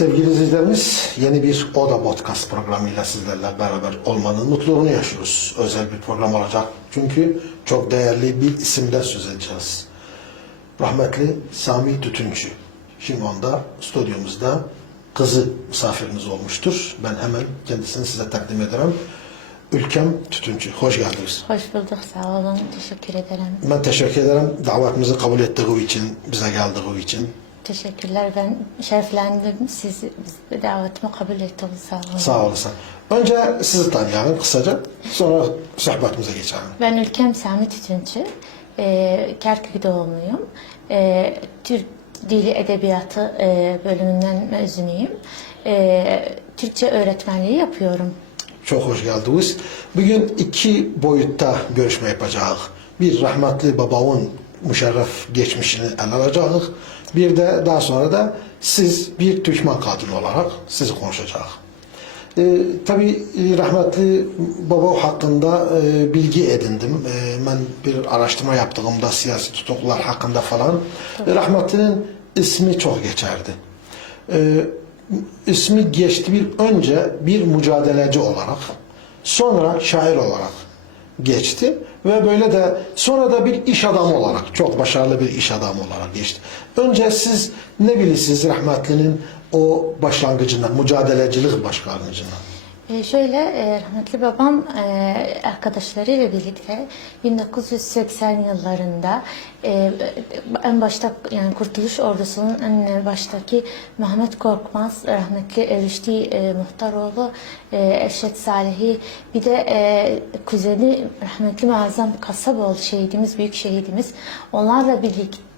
Sevgili izleyicilerimiz yeni bir Oda Podcast programıyla sizlerle beraber olmanın mutluluğunu yaşıyoruz. Özel bir program olacak. Çünkü çok değerli bir isimden söz edeceğiz. Rahmetli Sami Tütüncü. Şimdi onda stüdyomuzda kızı misafirimiz olmuştur. Ben hemen kendisini size takdim ederim. Ülkem Tütüncü. Hoş geldiniz. Hoş bulduk, sağ olun. Teşekkür ederim. Ben teşekkür ederim davetimizi kabul ettiği için, bize geldiği için. Teşekkürler. Ben şereflendim. Siz biz davetimi kabul ettiniz. Sağ olun. Sağ olasın. Önce sizi tanıyalım kısaca, sonra sohbetimize geçelim. Ben Ülkem Sami Tütüncü. E, Kerkük doğumluyum. E, Türk Dili Edebiyatı e, bölümünden mezunuyum. E, Türkçe öğretmenliği yapıyorum. Çok hoş geldiniz. Bugün iki boyutta görüşme yapacağız. Bir rahmetli babamın müşerref geçmişini ele alacağız. Bir de daha sonra da siz bir Türkmen kadın olarak sizi konuşacağız. Ee, tabii e, rahmetli baba hakkında e, bilgi edindim. E, ben bir araştırma yaptığımda siyasi tutuklular hakkında falan e, rahmetlinin ismi çok geçerdi. E, ismi geçti bir önce bir mücadeleci olarak sonra şair olarak geçti ve böyle de sonra da bir iş adamı olarak çok başarılı bir iş adamı olarak geçti. Önce siz ne bilirsiniz rahmetlinin o başlangıcından, mücadelecilik başlangıcından? E, şöyle e, rahmetli babam e, arkadaşlarıyla birlikte 1980 yıllarında e, en başta yani Kurtuluş Ordusu'nun en baştaki Mehmet Korkmaz, rahmetli Erişti e, Muhtaroğlu, e, Eşet Salihi bir de e, kuzeni rahmetli Muazzam Kasaboğlu şehidimiz, büyük şehidimiz onlarla birlikte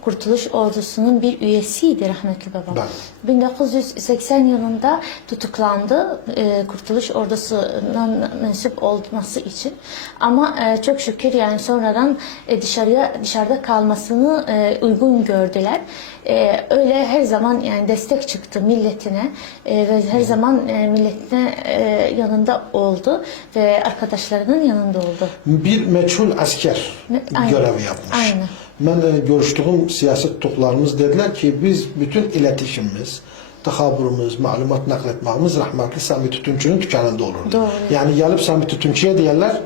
Kurtuluş Ordusu'nun bir üyesiydi rahmetli babam. Ben- 1980 yılında tutuklandı e, Kurtuluş Ordusu'na mensup olması için. Ama e, çok şükür yani sonradan e, dışarıya dışarıda kalmasını e, uygun gördüler. E, öyle her zaman yani destek çıktı milletine e, ve her zaman e, milletine e, yanında oldu ve arkadaşlarının yanında oldu. Bir meçhul asker Ne- aynen. görevi yapmış. Aynen. Ben e, görüştüğüm siyaset tutuklarımız dediler ki biz bütün iletişimimiz, tahaburumuz, malumat nakletmemiz rahmetli Sami Tütüncü'nün dükkanında olurdu. Doğru. Yani gelip Sami Tütüncü'ye diyorlar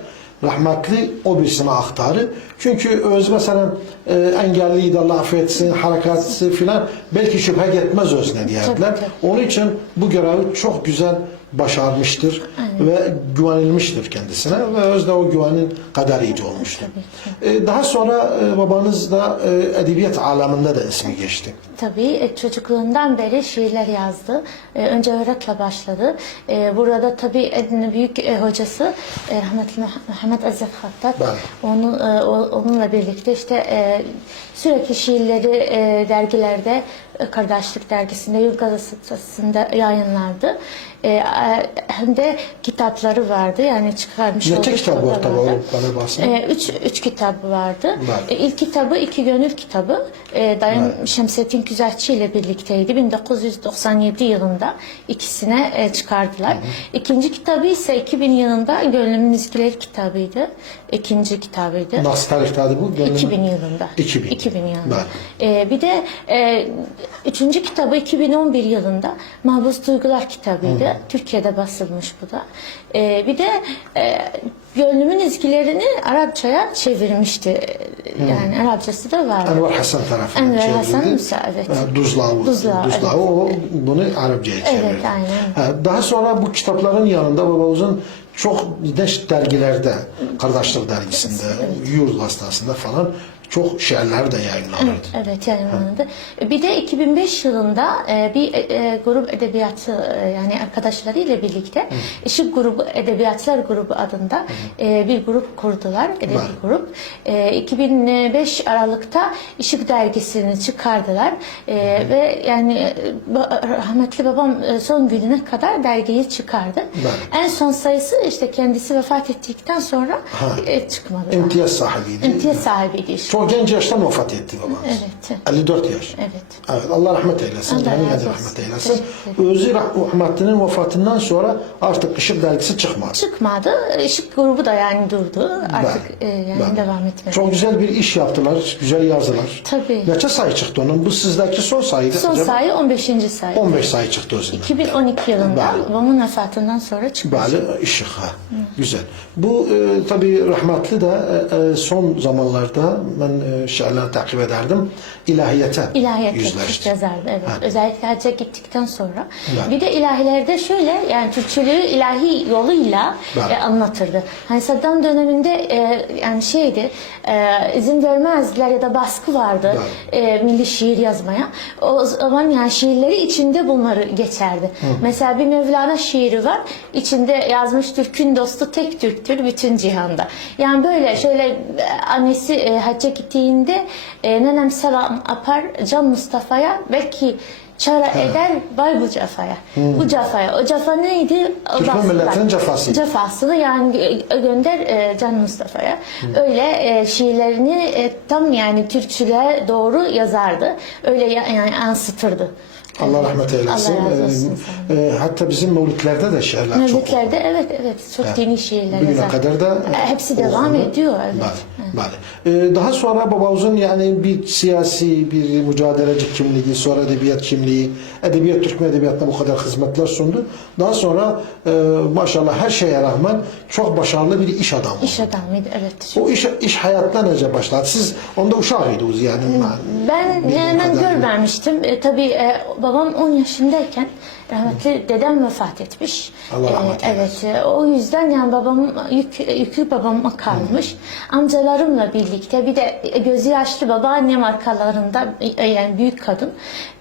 rahmetli o birisine aktarı. Çünkü öz mesela e, engelliydi Allah affetsin, harekatçısı filan belki şüphe gitmez özüne diyorlar. Tabii, Onun için bu görevi çok güzel başarmıştır ve güvenilmiştir kendisine ve özde o güvenin kaderici olmuştur. E, Daha sonra e, babanız da e, edebiyat aleminde de ismi geçti. Tabii e, çocukluğundan beri şiirler yazdı. E, Önce öğretle başladı. E, Burada tabii en büyük e, hocası e, rahmetli Mehmet Azzaf Hattat. Ben. Onun, e, o- onunla birlikte işte e, sürekli şiirleri e, dergilerde Kardeşlik Dergisi'nde, Yurt Gazetesi'nde yayınlardı. E, Hem de kitapları vardı. Yani çıkarmış Ne olduğu kitabı var tabi bana bahsedin. E, üç, üç kitabı vardı. Var. E, ilk kitabı İki Gönül kitabı. E, dayım Şemsettin Güzelçi ile birlikteydi. 1997 yılında ikisine e, çıkardılar. İkinci kitabı ise 2000 yılında Gönlümün İzgileri kitabıydı. İkinci kitabıydı. Nasıl tarihteydi bu? Gönlüm- 2000 yılında. 2000. 2000 yılında. Ben. E, bir de e, üçüncü kitabı 2011 yılında Mahpus Duygular kitabıydı. Türkiye'de basılmış bu da. E, bir de e, Gönlümün ezgilerini Arapçaya çevirmişti. Yani Arapçası da var. Enver Hasan tarafından Enver çevrildi. Hasan Musa, evet. Ha, Duzlağı. Duzlağı, evet. o bunu Arapçaya çevirdi. aynen. Ha, Daha sonra bu kitapların yanında babamızın çok neşt dergilerde, Kardeşlik Dergisi'nde, Yurt Gazetesi'nde falan çok şiirler de yayınlanırdı. Evet yayınlandı. Bir de 2005 yılında e, bir e, e, grup edebiyatı yani arkadaşlarıyla birlikte Işık Grubu Edebiyatlar Grubu adında e, bir grup kurdular. Edebi Var. grup. E, 2005 Aralık'ta Işık dergisini çıkardılar. E, ve yani rahmetli babam son gününe kadar dergiyi çıkardı. Var. En son sayısı işte kendisi vefat ettikten sonra Ha. çıkmadı. İmtiyaz sahibiydi. İmtiyaz sahibiydi. Çok çok genç yaştan vefat etti babanız. Evet. 54 yaş. Evet. Evet Allah rahmet eylesin. Allah Gani razı rahmet eylesin. Özü rah- rahmetlinin vefatından sonra artık Işık dergisi çıkmadı. Çıkmadı. Işık grubu da yani durdu. Artık Ben- e, yani ben- devam etmedi. Çok güzel bir iş yaptılar. Güzel yazdılar. Tabii. Neçe sayı çıktı onun? Bu sizdeki son sayıydı. Son acaba? sayı 15. sayı. 15 sayı çıktı özünden. 2012 yılında babamın vefatından sonra çıkmış. Bəli, işıq ha. Güzel. Bu e, tabii rahmetli de e, e, son zamanlarda ben e, şiirlerini takip ederdim. İlahiyete, İlahiyat yüzleşti. tetkik yazardı. Evet. Ha. Özellikle hacca gittikten sonra. Evet. Bir de ilahilerde şöyle yani Türkçülüğü ilahi yoluyla Evet. e, anlatırdı. Hani Saddam döneminde e, yani şeydi e, izin vermezdiler ya da baskı vardı e, milli şiir yazmaya. O zaman yani şiirleri içinde bunları geçerdi. Mesela bir Mevlana şiiri var. İçinde yazmış Türk'ün dostu tek Türktür bütün cihanda. Yani böyle şöyle e, annesi e, hacca gittiğinde e, nenem selam apar Can Mustafa'ya belki çara eder bay bu cafaya. Bu cafaya. O cafa neydi? Baskılar. milletinin cefasıydı. Cefasını yani e, gönder e, Can Mustafa'ya. Öyle e, şiirlerini e, tam yani Türkçülüğe doğru yazardı. Öyle ya- yani yansıtırdı. Allah Evet. rahmet eylesin. Allah razı E, olsun. olun. e, hatta bizim mevlütlerde de şiirler çok Mevlütlerde evet evet çok dini şiirler Bugüne yazar. kadar da E, hepsi devam okundu. ediyor evet. Bəli, bəli. Ee, daha sonra babamızın yani bir siyasi bir mücadeleci kimliği, sonra edebiyat kimliği, edebiyat Türkmen edebiyatına bu kadar hizmetler sundu. Daha sonra e, maşallah her şeye rağmen çok başarılı bir iş adamı. İş adamıydı evet. O iş, iş hayatına nece başladı? Siz onda uşağıydınız yani. Ben Bildiğim hemen kadarıyla. görmemiştim. E, tabii e, babam 10 yaşındayken rahmetli dedem vefat etmiş. Allah rahmet E, Evet. e, o yüzden yani babam yük, yükü babama kalmış. Amcalarımla birlikte bir de gözü yaşlı babaannem arkalarında e, yani büyük kadın.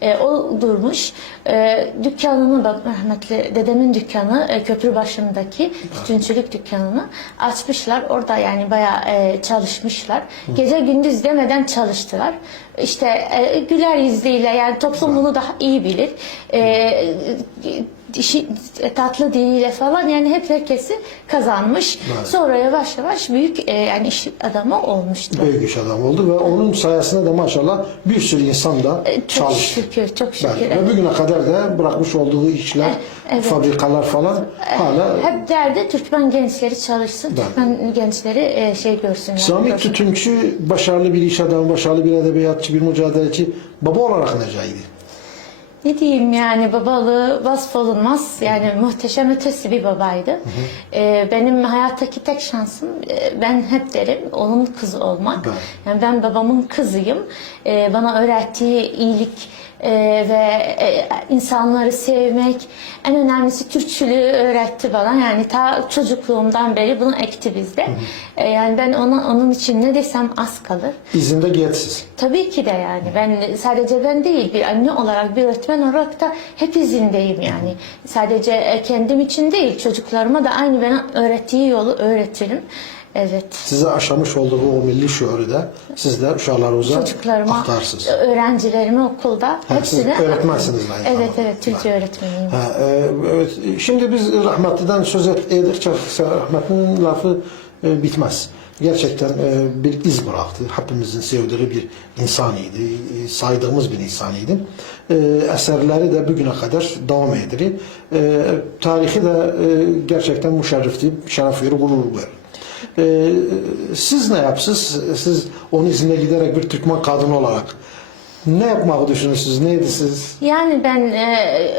E, o durmuş. E, dükkanını bab- rahmetli dedemin dükkanı e, köprü başındaki tütüncülük dükkanını açmışlar. Orada yani bayağı e, çalışmışlar. Gece gündüz demeden çalıştılar. İşte e, güler yüzleriyle yani toplum bunu daha iyi bilir. E, işi, tatlı diliyle falan yani hep herkesi kazanmış. Evet. Sonra yavaş yavaş büyük e, yani iş adamı olmuştu. Büyük iş adamı oldu ve onun sayesinde de maşallah bir sürü insan da E, Çok çalıştı. şükür, çok şükür. Belki. Ve bugüne kadar da bırakmış olduğu işler, Evet. fabrikalar falan hala Hep derdi Türkmen gençleri çalışsın, Ben- Türkmen gençleri e, şey görsün. Yani, Sami görsün. Tütüncü başarılı bir iş adamı, başarılı bir edebiyatçı, bir mücadeleci baba olarak necaydı? Ne diyeyim yani babalığı vasfolunmaz yani muhteşem ötesi bir babaydı. Ee, benim hayattaki tek şansım e, ben hep derim onun kızı olmak. Evet. Yani ben babamın kızıyım. Ee, bana öğrettiği iyilik e, ve e, insanları sevmek en önemlisi Türkçülüğü öğretti bana. Yani ta çocukluğumdan beri bunu ekti bizde. Ee, yani ben ona onun için ne desem az kalır. İzinde getsiz. Tabii ki de yani ben sadece ben değil bir anne olarak bir öğretmen olarak da hep izindeyim yani. Sadece e, kendim için değil çocuklarıma da aynı bana öğrettiği yolu öğretirim. Evet. Size aşamış olduğu o milli şuuru da siz de uşaklarınıza Çocuklarıma, aktarsınız. öğrencilerime okulda Ha, siz hepsine öğretmensiniz aynı Evet zamanda. evet Türkçe öğretmeniyim. Ha, e, evet. Şimdi biz rahmetliden söz et- edildikçe rahmetlinin lafı e, bitmez. Gerçekten e, bir iz bıraktı. Hepimizin sevdiği bir insanıydı. e, Saydığımız bir insanıydı. E, eserleri de bugüne kadar devam ediyor. E, tarihi de e, gerçekten müşerrifti. Şeref verir, gurur verir. E, siz ne yapsınız? Siz onun izine giderek bir Türkmen kadını olarak ne yapmayı düşünürsünüz? Neydi siz? Yani ben e,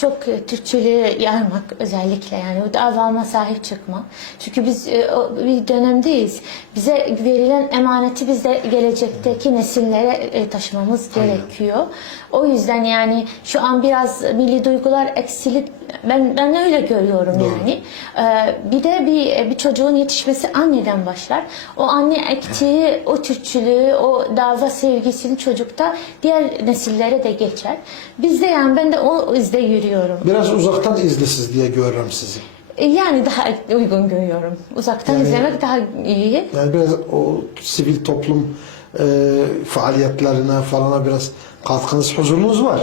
çok e, Türkçülüğü yaymak özellikle yani o davama sahip çıkma. Çünkü biz e, bir dönemdeyiz. Bize verilen emaneti biz de gelecekteki nesillere e, taşımamız gerekiyor. O yüzden yani şu an biraz milli duygular eksilip ben ben öyle görüyorum yani. E, bir de bir bir çocuğun yetişmesi anneden başlar. O anne ektiği o Türkçülüğü, o dava sevgisini çocukta diğer nesillere de geçer. Biz de yani ben de o izde yürüyorum. Biraz uzaktan izlisiz diye görüyorum sizi. E, Yani daha uygun görüyorum. Uzaktan Yani- izlemek daha iyi. Yani biraz o sivil toplum e, faaliyetlerine falana biraz katkınız, huzurunuz var.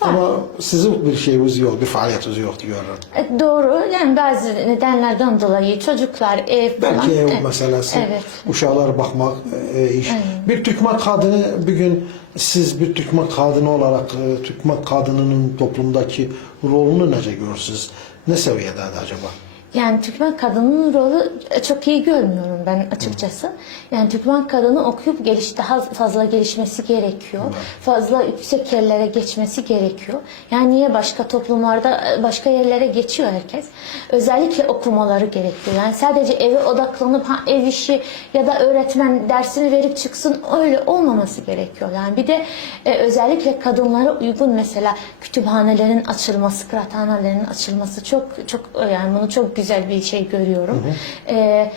Ama sizin bir şeyiniz yok, bir faaliyetiniz yok diyorum. E, Doğru. Yani bazı nedenlerden dolayı çocuklar, ev falan. Belki ev Evet. meselesi, Evet. uşaqlar bakmak e, iş. Bir Türkmen kadını bugün siz bir Türkmen kadını olarak e, Türkmen kadınının toplumdaki rolünü nece görürsünüz? Ne seviyede acaba? Yani Türkmen kadının rolü e, çok iyi görmüyorum ben açıkçası. Yani Türkmen kadını okuyup geliş daha fazla gelişmesi gerekiyor. Fazla yüksek yerlere geçmesi gerekiyor. Yani niye başka toplumlarda e, başka yerlere geçiyor herkes? Özellikle okumaları gerekiyor. Yani sadece eve odaklanıp ha, ev işi ya da öğretmen dersini verip çıksın öyle olmaması gerekiyor. Yani bir de e, özellikle kadınlara uygun mesela kütüphanelerin açılması, kıraathanelerin açılması çok çok e, yani bunu çok güzel bir şey görüyorum. E,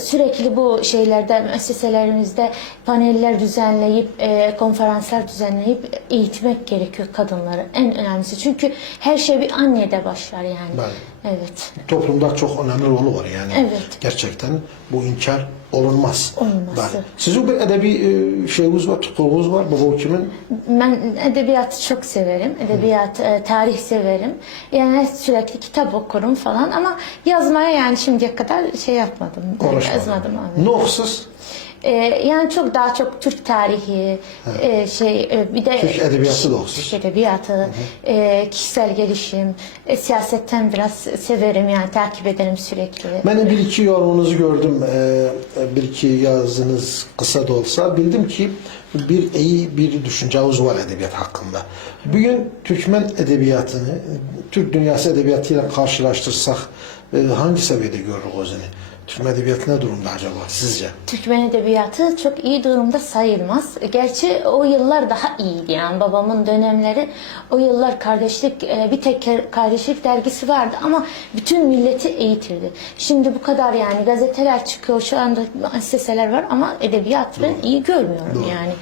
sürekli bu şeylerde müesseselerimizde paneller düzenleyip e, konferanslar düzenleyip eğitmek gerekiyor kadınları en önemlisi çünkü her şey bir annede başlar yani. Ben- Evet. Toplumda çok önemli rolü var yani. Evet. Gerçekten bu inkar olunmaz. Olması. Ben- Sizin bir edebi e, şeyiniz var, tutkunuz var. Baba kimin? Ben edebiyatı çok severim. Edebiyat, e, tarih severim. Yani sürekli kitap okurum falan ama yazmaya yani şimdiye kadar şey yapmadım. Uğraşmadın. Yazmadım abi. Ne okusuz? E, yani çok daha çok Türk tarihi, e, şey e, bir de Türk edebiyatı da okusuz. Türk edebiyatı, e, kişisel gelişim, e, siyasetten biraz severim yani takip ederim sürekli. Ben bir iki yorumunuzu gördüm. Ee, bir iki yazınız kısa da olsa. Bildim ki bir iyi bir düşünceniz var edebiyat hakkında. Bugün Türkmen edebiyatını Türk dünyası edebiyatıyla karşılaştırsak e, hangi seviyede görürüz özünü? Türkmen edebiyatı ne durumda acaba sizce? Türkmen edebiyatı çok iyi durumda sayılmaz. Gerçi o yıllar daha iyiydi yani babamın dönemleri. O yıllar kardeşlik e, bir tek kardeşlik dergisi vardı ama bütün milleti eğitirdi. Şimdi bu kadar yani gazeteler çıkıyor şu anda müesseseler var ama edebiyat ben iyi görmüyorum yani.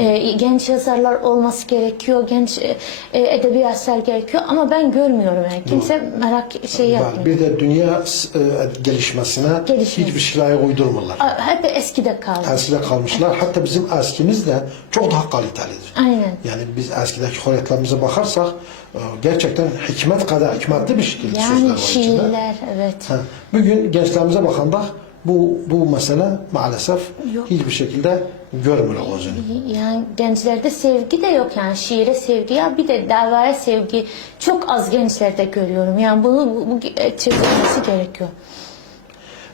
E, genç yazarlar olması gerekiyor, genç e, e, edebiyatlar gerekiyor ama ben görmüyorum yani. Kimse merak şey yapmıyor. Bir de dünya e, gelişmesine Gelişmesi. hiçbir layık uydurmuyorlar. Hep eskide kaldı. Eskide kalmışlar. Hatta bizim eskimiz de çok daha kalitelidir. Aynen. Yani biz eskideki hoyratlarımıza bakarsak e, gerçekten hikmet kadar hikmetli bir şekilde sözler Yani var içinde. şiirler evet. Ha, Bugün gençlerimize bakanda bu bu mesele maalesef Yok. hiçbir şekilde görmüyor gözünü. Yani gençlerde sevgi de yok yani şiire sevgi ya bir de davaya sevgi çok az gençlerde görüyorum. Yani bunu bu, bu çözülmesi gerekiyor.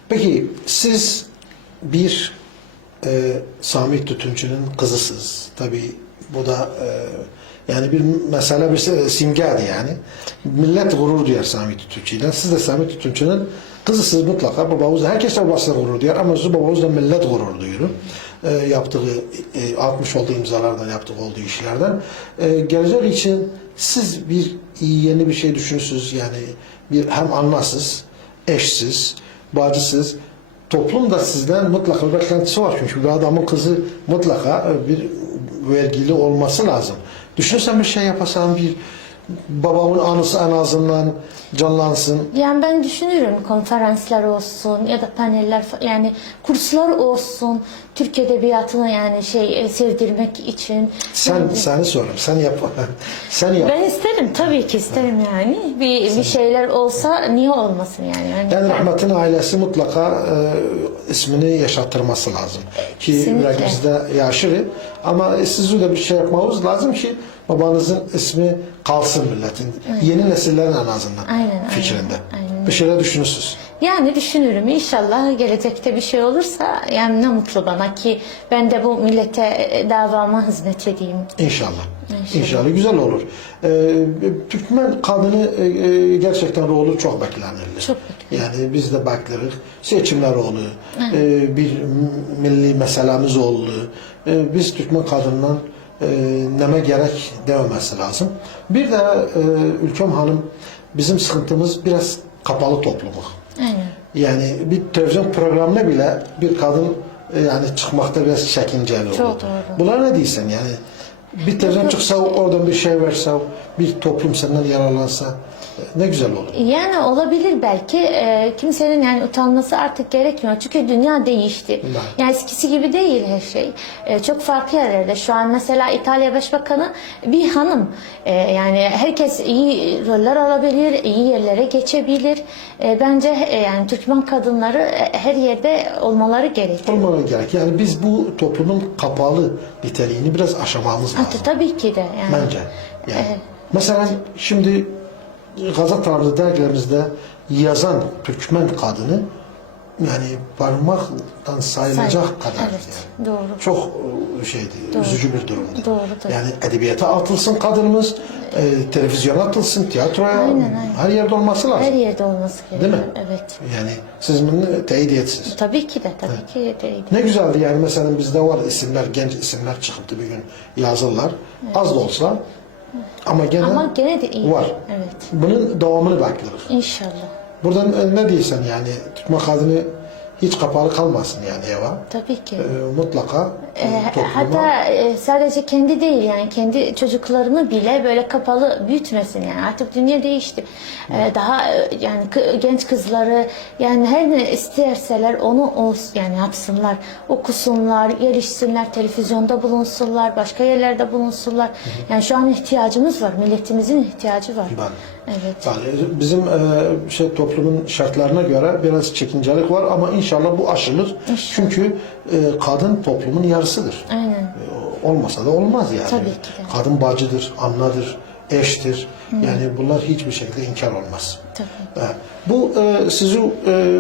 Peki siz bir e, Sami Tütüncü'nün kızısınız. Tabi bu da e, yani bir mesele bir simgedir yani. Millet gurur duyar Sami Tütüncü'yle. Siz de Sami Tütüncü'nün kızısınız mutlaka. Babamız herkes de babasına gurur duyar ama siz babamız da millet gurur duyuyor. E, yaptığı, e, atmış olduğu imzalardan, yaptığı olduğu işlerden. E, gelecek için siz bir yeni bir şey düşünürsünüz. Yani bir hem anlasız, eşsiz, bacısız. Toplum da sizden mutlaka bir beklentisi var. Çünkü bir adamın kızı mutlaka bir vergili olması lazım. Düşünürsen bir şey yapasan bir babamın anısı en azından canlansın. Yani ben düşünüyorum konferanslar olsun ya da paneller yani kurslar olsun Türk edebiyatını yani şey e, sevdirmek için. Sen Yani- seni soruyorum. Sen yap. sen yap. ben isterim tabii ki isterim yani. Bir, bir şeyler olsa niye olmasın yani. yani Yani rahmetin ailesi mutlaka e, ismini yaşattırması lazım. Ki yüreğimizde yaşır. Ama siz de bir şey yapmamız lazım ki babanızın ismi kalsın milletin. Yeni nesillerin en azından Aynen, aynen, fikrinde. aynen. Bir şeyler düşünürsünüz. Yani düşünürüm inşallah gelecekte bir şey olursa yani ne mutlu bana ki ben de bu millete e, davama hizmet edeyim. İnşallah. İnşallah. İnşallah. güzel olur. Ee, Türkmen kadını e, e, gerçekten rolü çok beklenirli. Çok Yani biz de bekleriz. Seçimler oldu. Ee, bir milli meselemiz oldu. Ee, biz Türkmen kadından e, neme gerek dememesi lazım. Bir de e, Ülkem Hanım bizim sıkıntımız biraz kapalı toplumluk. Aynen. Yani bir televizyon programına bile bir kadın e, yani çıkmakta biraz çekinceli olur. Çok doğru. Bunlar ne değilsen yani Bir televizyon çıksa oradan bir şey verse, bir toplum senden yararlansa e, ne güzel olur. Yani olabilir belki. Ee, kimsenin yani utanması artık gerekmiyor. Çünkü dünya değişti. Evet. Yani eskisi gibi değil her şey. Ee, çok farklı yerlerde. Şu an mesela İtalya Başbakanı bir hanım. Ee, yani herkes iyi roller alabilir, iyi yerlere geçebilir. Ee, bence e, yani Türkmen kadınları e, her yerde olmaları gerekiyor. Olmaları gerek. Yani biz bu toplumun kapalı niteliğini biraz aşamamız lazım. Hatta tabii ki de yani. Bence. Yani. Mesela şimdi gazetelerimizde, dergilerimizde yazan Türkmen kadını yani parmaktan sayılacak kadar. Evet, yani. doğru. Çok e, şeydi, üzücü bir durumdu. Doğrudur. Yani edebiyata atılsın kadınımız, e, televizyona atılsın, tiyatroya, Aynen, aynen. her yerde olması lazım. Her yerde olması Değil gerekiyor. mi? Evet. Yani siz bunu teyit etsiniz. Tabii ki de, tabii ki de. Ne güzeldi yani mesela bizde var isimler, genç isimler çıktı bir gün yazırlar. Az da olsa ama gene Ama gene de iyi. var. Evet. Bunun devamını bekliyoruz. İnşallah. Buradan e, ne diyorsan yani Türkmen kadını hiç kapalı kalmasın yani eve. Tabii ki. E, mutlaka Ee, topluma hatta e, sadece kendi değil yani kendi çocuklarını bile böyle kapalı büyütmesin yani artık dünya değişti. Ee, daha e, yani genç kızları yani her ne isterseler onu o yani yapsınlar, okusunlar, gelişsinler, televizyonda bulunsunlar, başka yerlerde bulunsunlar. Yani şu an ihtiyacımız var, milletimizin ihtiyacı var. Ben. Evet. Yani bizim e, şey toplumun şartlarına göre biraz çekincelik var ama inşallah bu aşılır. Çünkü e, kadın toplumun yarısıdır. Aynen. E, olmasa da olmaz yani. Tabii ki de. Kadın bacıdır, anladır, eştir. Yani bunlar hiçbir şekilde inkar olmaz. Tabii. E, bu e, sizi e,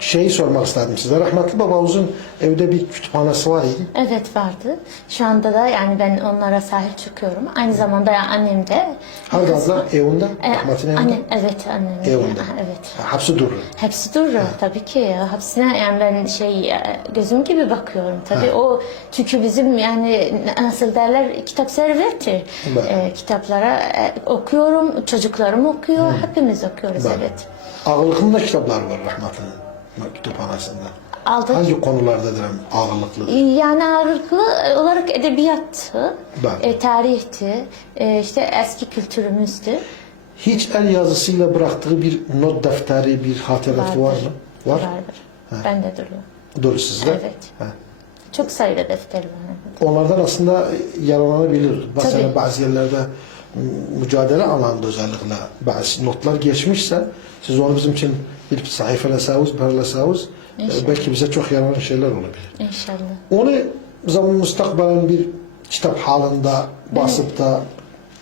şeyi sormak istedim size. Rahmetli babamızın evde bir kütüphanesi var idi. Evet vardı. Şu anda da yani ben onlara sahip çıkıyorum. Aynı zamanda yani annem de. Hangi adla? Evinde? Ee, Rahmetli'nin evinde? annem, evet annem. Evinde. Evet. Ha, Hapsi durur. Hepsi durur tabii ki. Hepsine yani ben şey e, gözüm gibi bakıyorum. Tabii o çünkü bizim yani nasıl derler kitap servettir. Ee, kitaplara e, okuyorum, çocuklarım okuyor, hepimiz okuyoruz Evet. Ağırlıkında kitaplar var rahmetlinin kütüphanesinde. Aldık. Hangi konulardadır ağırlıklı? Yani ağırlıklı olarak edebiyattı, Ben. e, tarihti, e, işte eski kültürümüzdü. Hiç el yazısıyla bıraktığı bir not defteri, bir hatıratı var mı? Var. Vardır. Ben de duruyor. Doğru sizde. Evet. Ha. Çok sayıda defteri var. Onlardan aslında yararlanabilir. Mesela Tabii. bazı yerlerde mücadele alanında özellikle bazı notlar geçmişse siz onu bizim için bir sayfalasanız, paralasanız İnşallah. belki bize çok yarayan şeyler olabilir. İnşallah. Onu zaman müstakbelen bir kitap halinde basıp da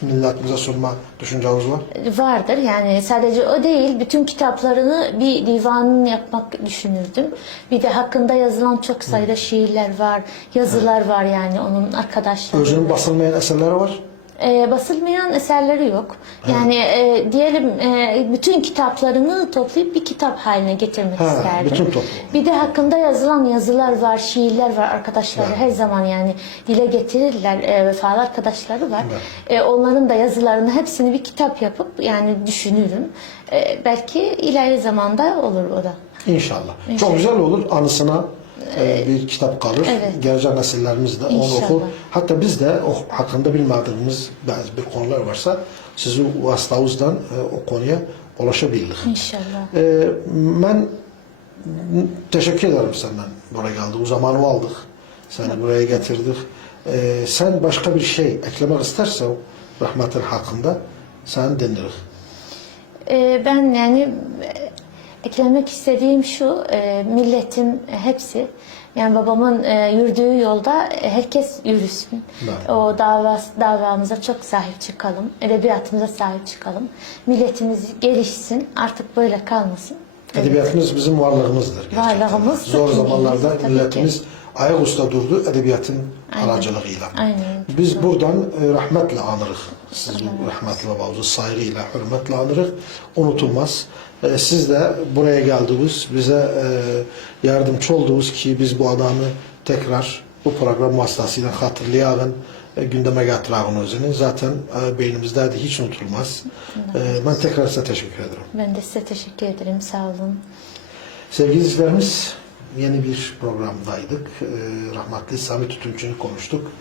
milletimize sunma düşünceniz var. Vardır yani sadece o değil bütün kitaplarını bir divan yapmak düşünürdüm. Bir de hakkında yazılan çok sayıda şiirler var, yazılar var yani onun arkadaşları. Özünün basılmayan eserleri var. Ee, basılmayan eserleri yok. Yani e, diyelim e, bütün kitaplarını toplayıp bir kitap haline getirmek Ha, isterdim. bütün toplu. Bir de hakkında yazılan yazılar var, şiirler var. Arkadaşları her zaman yani dile getirirler. E, vefalı arkadaşları var. E, onların da yazılarını hepsini bir kitap yapıp yani düşünürüm. E, belki ileri zamanda olur o da. İnşallah. Çok güzel olur. Anısına e, bir kitap kalır. evet. Gelecek nesillerimiz de onu İnşallah. okur. Hatta biz de o hakkında bilmediğimiz bazı bir konular varsa sizin vasıtanızdan e, o konuya ulaşabiliriz. İnşallah. E, ben teşekkür ederim senden buraya geldi. O zamanı aldık. Seni buraya getirdik. E, sen başka bir şey eklemek istersen rahmetin hakkında sen dinleriz. Ee, ben yani eklemek istediğim şu, e, milletin hepsi, yani babamın e, yürüdüğü yolda e, herkes yürüsün. Evet. O dava, davamıza çok sahip çıkalım, edebiyatımıza sahip çıkalım. Milletimiz gelişsin, artık böyle kalmasın. Edebiyatımız bizim varlığımızdır. gerçekten. Varlığımız, Zor zamanlarda tabii ki. milletimiz ayak usta durdu edebiyatın Aynen. aracılığıyla. Aynen. Biz buradan e, rahmetle anırıq. Siz bu rahmetli babamızı saygıyla, hürmetle anırıq. Unutulmaz. E, Siz de buraya geldiniz, bize e, yardımcı oldunuz ki biz bu adamı tekrar bu program vasıtasıyla hatırlayalım, e, gündeme getirelim özünü. Zaten e, beynimizdeydi, hiç unutulmaz. E, Ben tekrar size teşekkür ederim. Ben de size teşekkür ederim, sağ olun. Sevgili izleyicilerimiz yeni bir programdaydık. Ee, rahmetli Sami Tütüncü'nü konuştuk.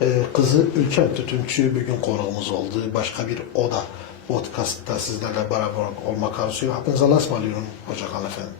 Ee, kızı Ülkem Tütüncü bugün konuğumuz oldu. Başka bir oda podcast'ta sizlerle beraber olmak arzusuyla. Hepinize Allah'a ısmarlıyorum. Hoşçakalın efendim.